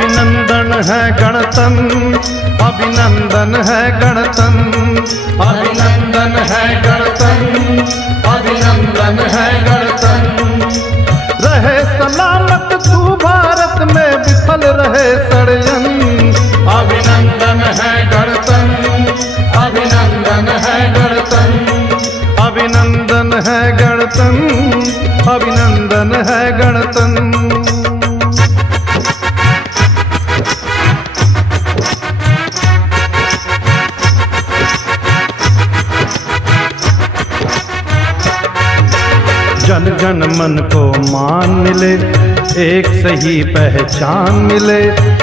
अभिनंदन है गणतंत्र, अभिनंदन है गणतंत्र, अभिनंदन है गणतंत्र, अभिनंदन है गणतंत्र। रहे सलामत तू भारत में, विफल रहे षड्यंत्र। अभिनंदन है गणतंत्र, अभिनंदन है गणतंत्र, अभिनंदन है गणतंत्र, अभिनंदन है गणतंत्र। जन जन मन को मान मिले, एक सही पहचान मिले।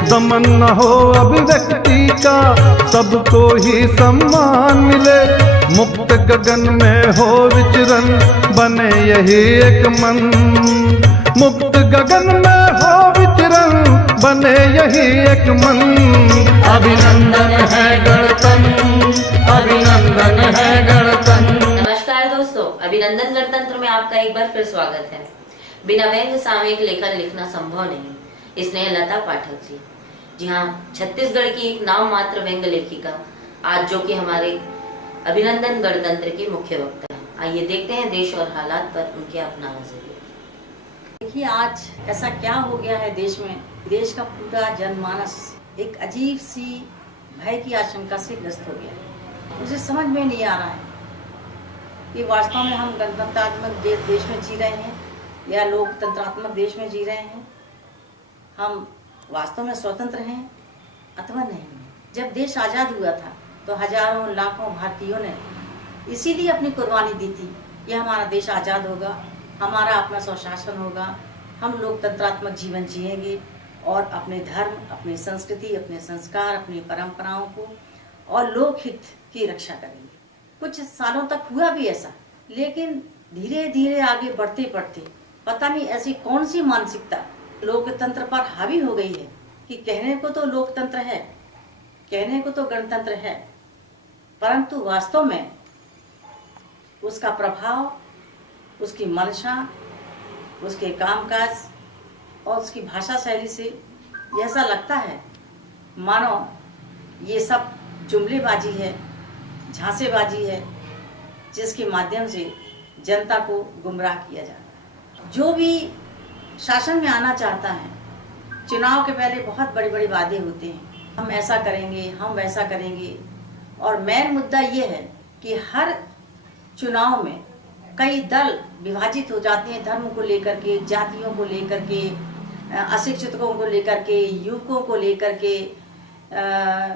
दमन न हो अभिव्यक्ति का, सबको ही सम्मान मिले। मुक्त गगन में हो विचरण, बने यही एक मन। मुक्त गगन में हो विचरण, बने यही एक मन। अभिनंदन है गणतंत्र, अभिनंदन है गणतंत्र। नमस्कार दोस्तों, अभिनंदन गणतंत्र में आपका एक बार फिर स्वागत है। बिना व्यंग्य सामयिक लेखन लिखना संभव नहीं। स्नेह लता पाठक जी, जी हाँ, छत्तीसगढ़ की एक नाम मात्र व्यंग्य लेखिका, आज जो कि हमारे अभिनंदन गणतंत्र की मुख्य वक्ता है। आइए देखते हैं देश और हालात पर उनके अपना नजरिया। देखिए, आज ऐसा क्या हो गया है देश में, देश का पूरा जनमानस एक अजीब सी भय की आशंका से ग्रस्त हो गया है। मुझे समझ में नहीं आ रहा है कि वास्तव में हम गणतंत्रात्मक देश में जी रहे हैं या लोकतंत्रात्मक देश में जी रहे हैं। हम वास्तव में स्वतंत्र हैं अथवा नहीं हैं। जब देश आज़ाद हुआ था तो हजारों लाखों भारतीयों ने इसीलिए अपनी कुर्बानी दी थी कि हमारा देश आज़ाद होगा, हमारा अपना स्वशासन होगा, हम लोकतंत्रात्मक जीवन जिएंगे और अपने धर्म, अपनी संस्कृति, अपने संस्कार, अपनी परंपराओं को और लोकहित की रक्षा करेंगे। कुछ सालों तक हुआ भी ऐसा, लेकिन धीरे धीरे आगे बढ़ते बढ़ते पता नहीं ऐसी कौन सी मानसिकता लोकतंत्र पर हावी हो गई है कि कहने को तो लोकतंत्र है, कहने को तो गणतंत्र है, परंतु वास्तव में उसका प्रभाव, उसकी मंशा, उसके कामकाज और उसकी भाषा शैली से ऐसा लगता है मानो ये सब जुमलेबाजी है, झांसेबाजी है, जिसके माध्यम से जनता को गुमराह किया जा रहा है। जो भी शासन में आना चाहता है, चुनाव के पहले बहुत बड़े बड़े वादे होते हैं, हम ऐसा करेंगे, हम वैसा करेंगे। और मेन मुद्दा ये है कि हर चुनाव में कई दल विभाजित हो जाते हैं, धर्म को लेकर के, जातियों को लेकर के, अशिक्षितों को लेकर के, युवकों को लेकर के,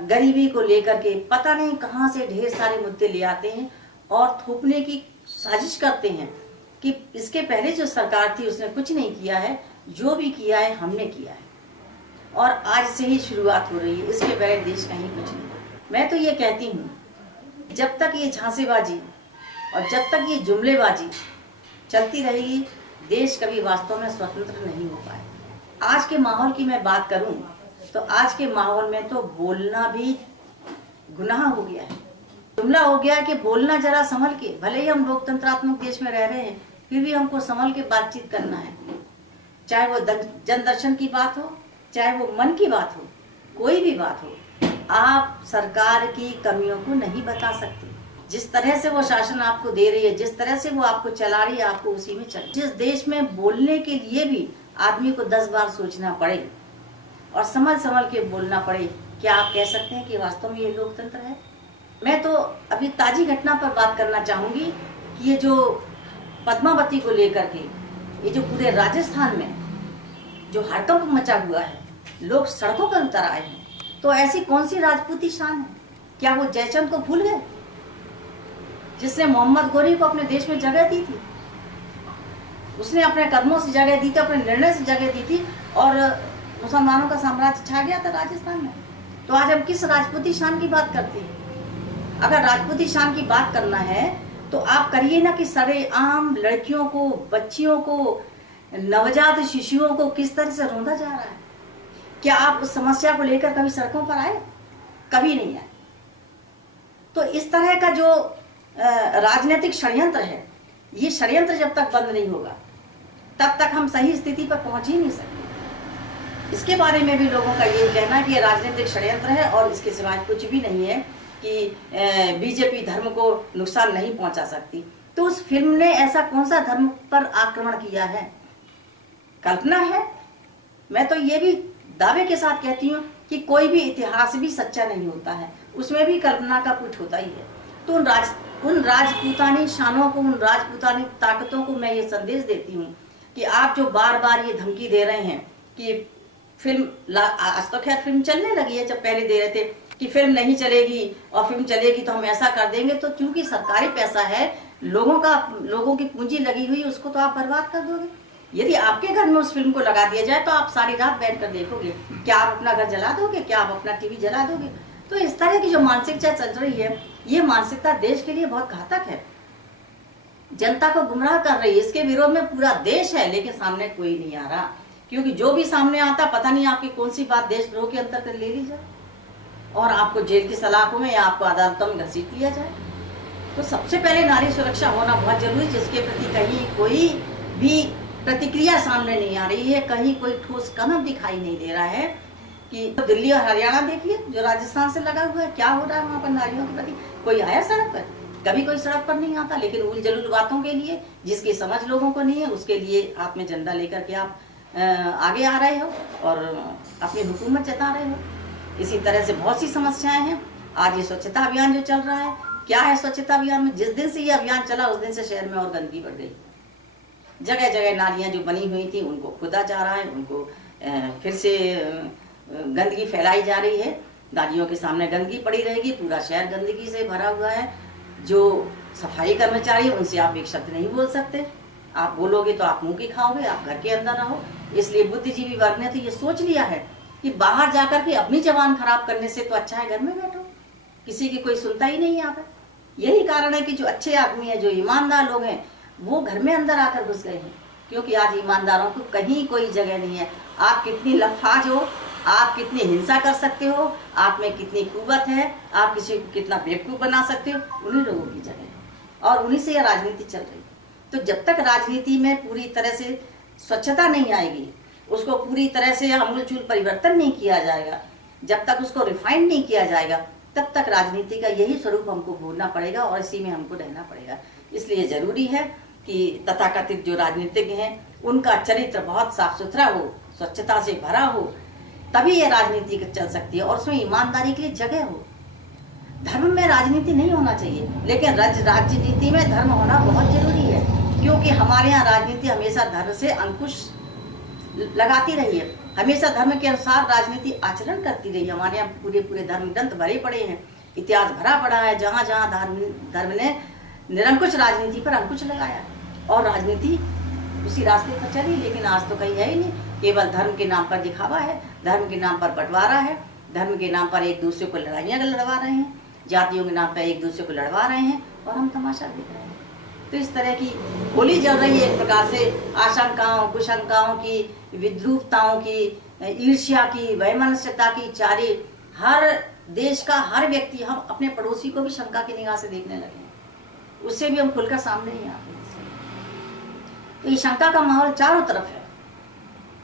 गरीबी को लेकर के, पता नहीं कहां से ढेर सारे मुद्दे ले आते हैं और थोपने की साजिश करते हैं कि इसके पहले जो सरकार थी उसने कुछ नहीं किया है, जो भी किया है हमने किया है और आज से ही शुरुआत हो रही है, इसके पहले देश कहीं कुछ नहीं। मैं तो ये कहती हूँ, जब तक ये झांसेबाजी और जब तक ये जुमलेबाजी चलती रहेगी, देश कभी वास्तव में स्वतंत्र नहीं हो पाए। आज के माहौल की मैं बात करूं तो आज के माहौल में तो बोलना भी गुनाह हो गया है, जुमला हो गया कि बोलना जरा संभल के। भले ही हम लोकतंत्रात्मक देश में रह रहे हैं, फिर भी हमको संभल के बातचीत करना है, चाहे वो जन दर्शन की बात हो, चाहे वो मन की बात हो, कोई भी बात हो। आप सरकार की कमियों को नहीं बता सकते। जिस तरह से वो शासन आपको दे रही है, जिस तरह से वो आपको चला रही है, आपको उसी में चल। जिस देश में बोलने के लिए भी आदमी को 10 बार सोचना पड़े और संभल के बोलना पड़े, क्या आप कह सकते हैं कि वास्तव में ये लोकतंत्र है? मैं तो अभी ताजी घटना पर बात करना चाहूंगी कि ये जो पद्मावती को लेकर के, ये जो पूरे राजस्थान में जो हड़कंप मचा हुआ है, लोग सड़कों पर उतर आए हैं, तो ऐसी कौन सी राजपूती शान है? क्या वो जयचंद को भूल गए, जिसने मोहम्मद गोरी को अपने देश में जगह दी थी? उसने अपने कदमों से जगह दी थी, अपने निर्णय से जगह दी थी और मुसलमानों का साम्राज्य छा गया था राजस्थान में। तो आज हम किस राजपूती शान की बात करते हैं? अगर राजपूती शान की बात करना है तो आप करिए ना कि सरेआम लड़कियों को, बच्चियों को, नवजात शिशुओं को किस तरह से रौंदा जा रहा है। क्या आप उस समस्या को लेकर कभी सड़कों पर आए? कभी नहीं आए। तो इस तरह का जो राजनीतिक षड्यंत्र है, ये षड्यंत्र जब तक बंद नहीं होगा तब तक हम सही स्थिति पर पहुंच ही नहीं सकते। इसके बारे में भी लोगों का ये कहना है कि ये राजनीतिक षड्यंत्र है और इसके सिवाय कुछ भी नहीं है कि बीजेपी धर्म को नुकसान नहीं पहुंचा सकती। तो उस फिल्म ने ऐसा कौन सा धर्म पर आक्रमण किया है? कल्पना है। मैं तो ये भी दावे के साथ कहती हूँ कि कोई भी इतिहास भी सच्चा नहीं होता है, उसमें भी कल्पना का कुछ होता ही है। तो उन राजपूतानी शानों को, उन राजपूतानी ताकतों को मैं ये संदेश देती हूँ कि आप जो बार बार ये धमकी दे रहे हैं कि फिल्म, आज तो खैर फिल्म चलने लगी है, जब पहले दे रहे थे कि फिल्म नहीं चलेगी और फिल्म चलेगी तो हम ऐसा कर देंगे, तो चूंकि सरकारी पैसा है, लोगों की पूंजी लगी हुई, उसको तो आप बर्बाद कर दोगे। यदि आपके घर में उस फिल्म को लगा दिया जाए तो आप सारी रात बैठकर देखोगे। क्या आप अपना घर जला दोगे? क्या आप अपना टीवी जला दोगे? तो इस तरह की जो मानसिकता चल रही है, ये मानसिकता देश के लिए बहुत घातक है, जनता को गुमराह कर रही है। इसके विरोध में पूरा देश है, लेकिन सामने कोई नहीं आ रहा, क्योंकि जो भी सामने आता, पता नहीं आपकी कौन सी बात देशद्रोह के अंतर्गत ले ली जाए और आपको जेल की सलाखों में या आपको अदालतों में घसीट लिया जाए। तो सबसे पहले नारी सुरक्षा होना बहुत जरूरी, जिसके प्रति कहीं कोई भी प्रतिक्रिया सामने नहीं आ रही है, कहीं कोई ठोस कदम दिखाई नहीं दे रहा है। कि तो दिल्ली और हरियाणा देखिए, जो राजस्थान से लगा हुआ है, क्या हो रहा है वहाँ पर नारियों के प्रति? कोई आया सड़क पर? कभी कोई सड़क पर नहीं आता, लेकिन उल जलूल बातों के लिए, जिसकी समझ लोगों को नहीं है, उसके लिए हाथ में झंडा लेकर के आप आगे आ रहे हो और अपनी हुकूमत जता रहे हो। इसी तरह से बहुत सी समस्याएं हैं। आज ये स्वच्छता अभियान जो चल रहा है, क्या है स्वच्छता अभियान में? जिस दिन से ये अभियान चला, उस दिन से शहर में और गंदगी बढ़ गई। जगह जगह नालियां जो बनी हुई थी, उनको खोदा जा रहा है, उनको फिर से गंदगी फैलाई जा रही है। नालियों के सामने गंदगी पड़ी रहेगी, पूरा शहर गंदगी से भरा हुआ है। जो सफाई कर्मचारी, उनसे आप एक शब्द नहीं बोल सकते। आप बोलोगे तो आप मुंह की खाओगे, आप घर के अंदर रहो। इसलिए बुद्धिजीवी वर्ग ने तो ये सोच लिया है कि बाहर जाकर के अपनी जबान खराब करने से तो अच्छा है घर में बैठो, किसी की कोई सुनता ही नहीं यहाँ पर। यही कारण है कि जो अच्छे आदमी है, जो ईमानदार लोग हैं, वो घर में अंदर आकर घुस गए हैं, क्योंकि आज ईमानदारों को कहीं कोई जगह नहीं है। आप कितनी लफाज हो, आप कितनी हिंसा कर सकते हो, आप में कितनी कुव्वत है, आप किसी को कितना बेवकूफ बना सकते हो, उन्हीं लोगों की जगह है और उन्हीं से यह राजनीति चल रही है। तो जब तक राजनीति में पूरी तरह से स्वच्छता नहीं आएगी, उसको पूरी तरह से आमूलचूल परिवर्तन नहीं किया जाएगा, जब तक उसको रिफाइन नहीं किया जाएगा, तब तक राजनीति का यही स्वरूप हमको भोगना पड़ेगा और इसी में हमको रहना पड़ेगा। इसलिए जरूरी है कि तथाकथित जो राजनीतिज्ञ हैं, उनका चरित्र बहुत साफ सुथरा हो, स्वच्छता से भरा हो, तभी ये राजनीति चल सकती है और उसमें ईमानदारी के लिए जगह हो। धर्म में राजनीति नहीं होना चाहिए, लेकिन राजनीति में धर्म होना बहुत जरूरी है, क्योंकि हमारे यहाँ राजनीति हमेशा धर्म से अंकुश लगाती रही है, हमेशा धर्म के अनुसार राजनीति आचरण करती रही है। हमारे यहाँ पूरे धर्म ग्रंथ भरे पड़े हैं, इतिहास भरा पड़ा है, जहाँ जहाँ धर्म ने निरंकुश राजनीति पर अंकुश लगाया और राजनीति उसी रास्ते पर चली। लेकिन आज तो कहीं है ही नहीं, केवल धर्म के नाम पर दिखावा है, धर्म के नाम पर बंटवारा है, धर्म के नाम पर एक दूसरे को लड़ाइयाँ लड़वा रहे हैं, जातियों के नाम पर एक दूसरे को लड़वा रहे हैं और हम तमाशा देख रहे हैं। तो इस तरह की होली जल रही है, एक प्रकार से आशंकाओं, कुशंकाओं की, विद्रूपताओं की, ईर्ष्या की, वैमनस्यता की चारे। हर देश का हर व्यक्ति, हम अपने पड़ोसी को भी शंका की निगाह से देखने लगे हैं, उससे भी हम खुलकर सामने नहीं आते। तो ये शंका का माहौल चारों तरफ है,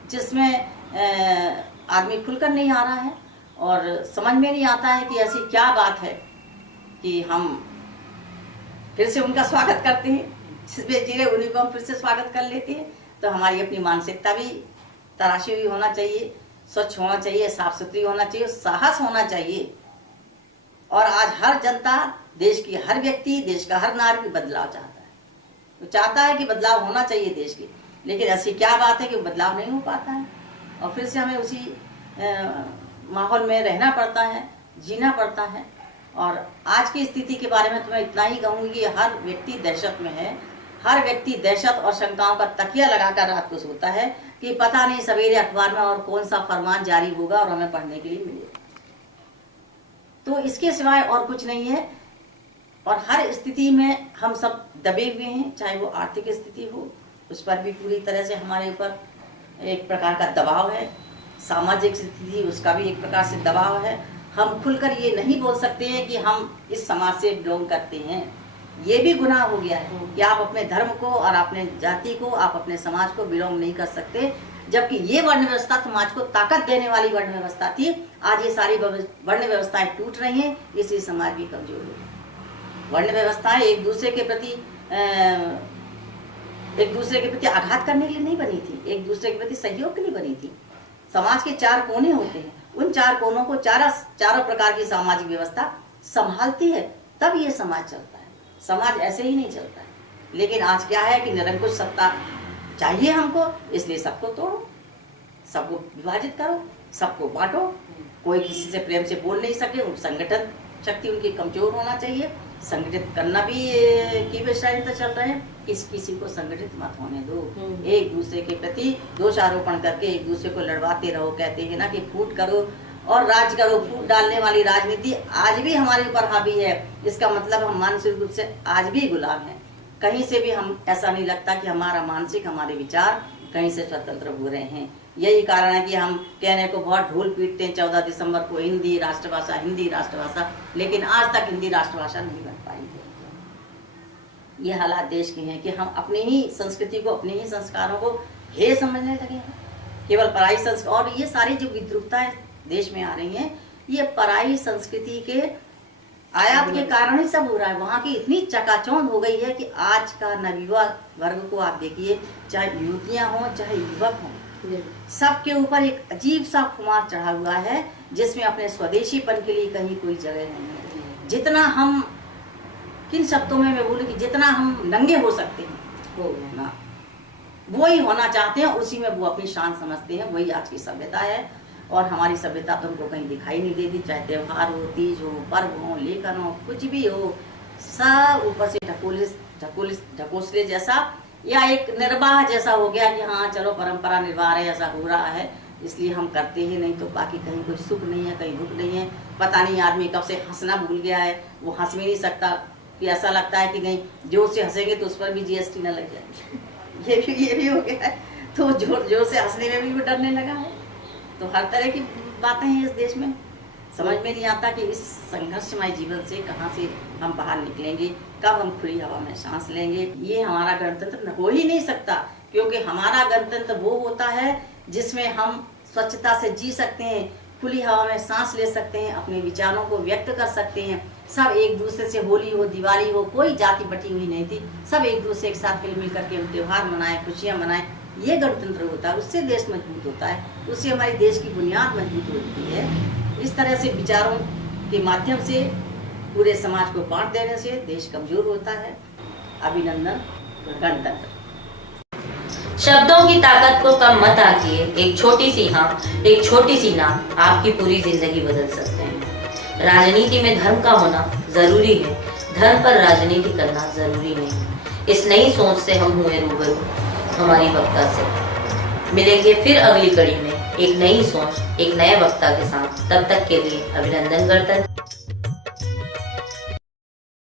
जिसमें आदमी खुलकर नहीं आ रहा है और समझ में नहीं आता है कि ऐसी क्या बात है कि हम फिर से उनका स्वागत करते हैं, जिसमें जिन्हें उन्हीं को हम फिर से स्वागत कर लेते हैं। तो हमारी अपनी मानसिकता भी तराशी हुई होना चाहिए, स्वच्छ होना चाहिए, साफ सुथरी होना चाहिए, साहस होना चाहिए। और आज हर जनता, देश की हर व्यक्ति, देश का हर नागरिक बदलाव चाहता है। वो चाहता है कि बदलाव होना चाहिए देश की, लेकिन ऐसी क्या बात है कि बदलाव नहीं हो पाता है और फिर से हमें उसी माहौल में रहना पड़ता है, जीना पड़ता है। और आज की स्थिति के बारे में तो मैं इतना ही कहूँगी कि हर व्यक्ति दहशत में है, हर व्यक्ति दहशत और शंकाओं का तकिया लगाकर रात को सोता है कि पता नहीं सवेरे अखबार में और कौन सा फरमान जारी होगा और हमें पढ़ने के लिए मिलेगा। तो इसके सिवाय और कुछ नहीं है। और हर स्थिति में हम सब दबे हुए हैं, चाहे वो आर्थिक स्थिति हो, उस पर भी पूरी तरह से हमारे ऊपर एक प्रकार का दबाव है, सामाजिक स्थिति, उसका भी एक प्रकार से दबाव है। हम खुलकर ये नहीं बोल सकते हैं कि हम इस समाज से बिलोंग करते हैं, ये भी गुनाह हो गया है कि आप अपने धर्म को और अपने जाति को, आप अपने समाज को बिलोंग नहीं कर सकते, जबकि ये वर्ण व्यवस्था समाज को ताकत देने वाली वर्ण व्यवस्था थी। आज ये सारी वर्ण व्यवस्थाएं टूट रही हैं, इसलिए समाज भी कमजोर हो गया। वर्ण व्यवस्थाएं एक दूसरे के प्रति आघात करने के लिए नहीं बनी थी, एक दूसरे के प्रति सहयोग के लिए बनी थी। समाज के 4 कोने होते हैं, उन 4 कोनों को चारों प्रकार की सामाजिक व्यवस्था संभालती है, तब ये समाज चलता है। समाज ऐसे ही नहीं चलता है। लेकिन आज क्या है कि निरंकुश सत्ता चाहिए हमको, इसलिए सबको तोड़ो, सबको विभाजित करो, सबको बांटो, कोई किसी से प्रेम से बोल नहीं सके, संगठन शक्ति उनकी कमजोर होना चाहिए, संगठित करना भी की विषय चल रहे हैं, किसी को संगठित मत होने दो। एक दूसरे के प्रति दोष आरोपण करके एक दूसरे को लड़वाते रहो। कहते हैं ना कि फूट करो और राज करो, फूट डालने वाली राजनीति आज भी हमारे ऊपर हावी है। इसका मतलब हम मानसिक रूप से आज भी गुलाम हैं। कहीं से भी हम ऐसा नहीं लगता कि हमारा मानसिक, हमारे विचार कहीं से स्वतंत्र हो रहे हैं। यही कारण है कि हम कहने को बहुत ढोल पीटते हैं 14 दिसंबर को हिंदी राष्ट्रभाषा, हिंदी राष्ट्रभाषा, लेकिन आज तक हिंदी राष्ट्रभाषा नहीं बन पाई है। ये हालात देश के हैं कि हम अपनी ही संस्कृति को, अपने ही संस्कारों को हे समझने लगे हैं। केवल पराई संस्कृति, और ये सारी जो विद्रुपताएं देश में आ रही हैं, ये पराई संस्कृति के आयात के कारण ही सब हो रहा है। वहाँ की इतनी चकाचौंध हो गई है कि आज का नवयुवा वर्ग को आप देखिए, चाहे युवतियां हों चाहे युवक हों, सबके ऊपर एक अजीब सा खुमार चढ़ा हुआ है, जिसमें अपने स्वदेशीपन के लिए कहीं कोई जगह नहीं है। जितना हम, किन शब्दों में मैं बोलूं कि जितना हम नंगे हो सकते हैं ना, वो ही होना चाहते हैं, उसी में वो अपनी शान समझते हैं। वही आज की सभ्यता है, और हमारी सभ्यता तो उनको कहीं दिखाई नहीं देती। चाहे त्योहार हो, तीज हो, पर्व हो, लेखन हो, कुछ भी हो, सब ऊपर से ढकोसले जैसा या एक निर्वाह जैसा हो गया कि हाँ चलो परंपरा निर्वाह है, ऐसा हो रहा है इसलिए हम करते ही, नहीं तो बाकी कहीं कोई सुख नहीं है, कहीं दुख नहीं है। पता नहीं आदमी कब से हंसना भूल गया है, वो हंस भी नहीं सकता कि ऐसा लगता है कि कहीं जोर से हंसेंगे तो उस पर भी GST न लग जाए। ये भी हो गया है, तो जोर से हंसने में भी वो डरने लगा है। तो हर तरह की बातें हैं इस देश में। समझ में नहीं आता कि इस संघर्षमय जीवन से कहाँ से हम बाहर निकलेंगे, कब हम खुली हवा में सांस लेंगे। ये हमारा गणतंत्र हो ही नहीं सकता, क्योंकि हमारा गणतंत्र वो होता है जिसमें हम स्वच्छता से जी सकते हैं, खुली हवा में सांस ले सकते हैं, अपने विचारों को व्यक्त कर सकते हैं। सब एक दूसरे से, होली हो, दिवाली हो, कोई जाति बटी हुई नहीं थी, सब एक दूसरे के साथ मिल करके त्योहार मनाए, खुशियाँ मनाए। ये गणतंत्र होता है, उससे देश मजबूत होता है, उससे हमारे देश की बुनियाद मजबूत होती है। इस तरह से विचारों के माध्यम से पूरे समाज को बांट देने से देश कमजोर होता है। अभिनंदन गणतंत्र। शब्दों की ताकत को कम मत आंकिए। एक छोटी सी हाँ, एक छोटी सी ना आपकी पूरी जिंदगी बदल सकते हैं। राजनीति में धर्म का होना जरूरी है, धर्म पर राजनीति करना जरूरी नहीं। इस नई सोच से हम हुए रूबरू हमारी वक्ता से। मिलेंगे फिर अगली कड़ी में एक नई सोच, एक नए वक्ता के साथ। तब तक के लिए अभिनंदन गणतंत्र।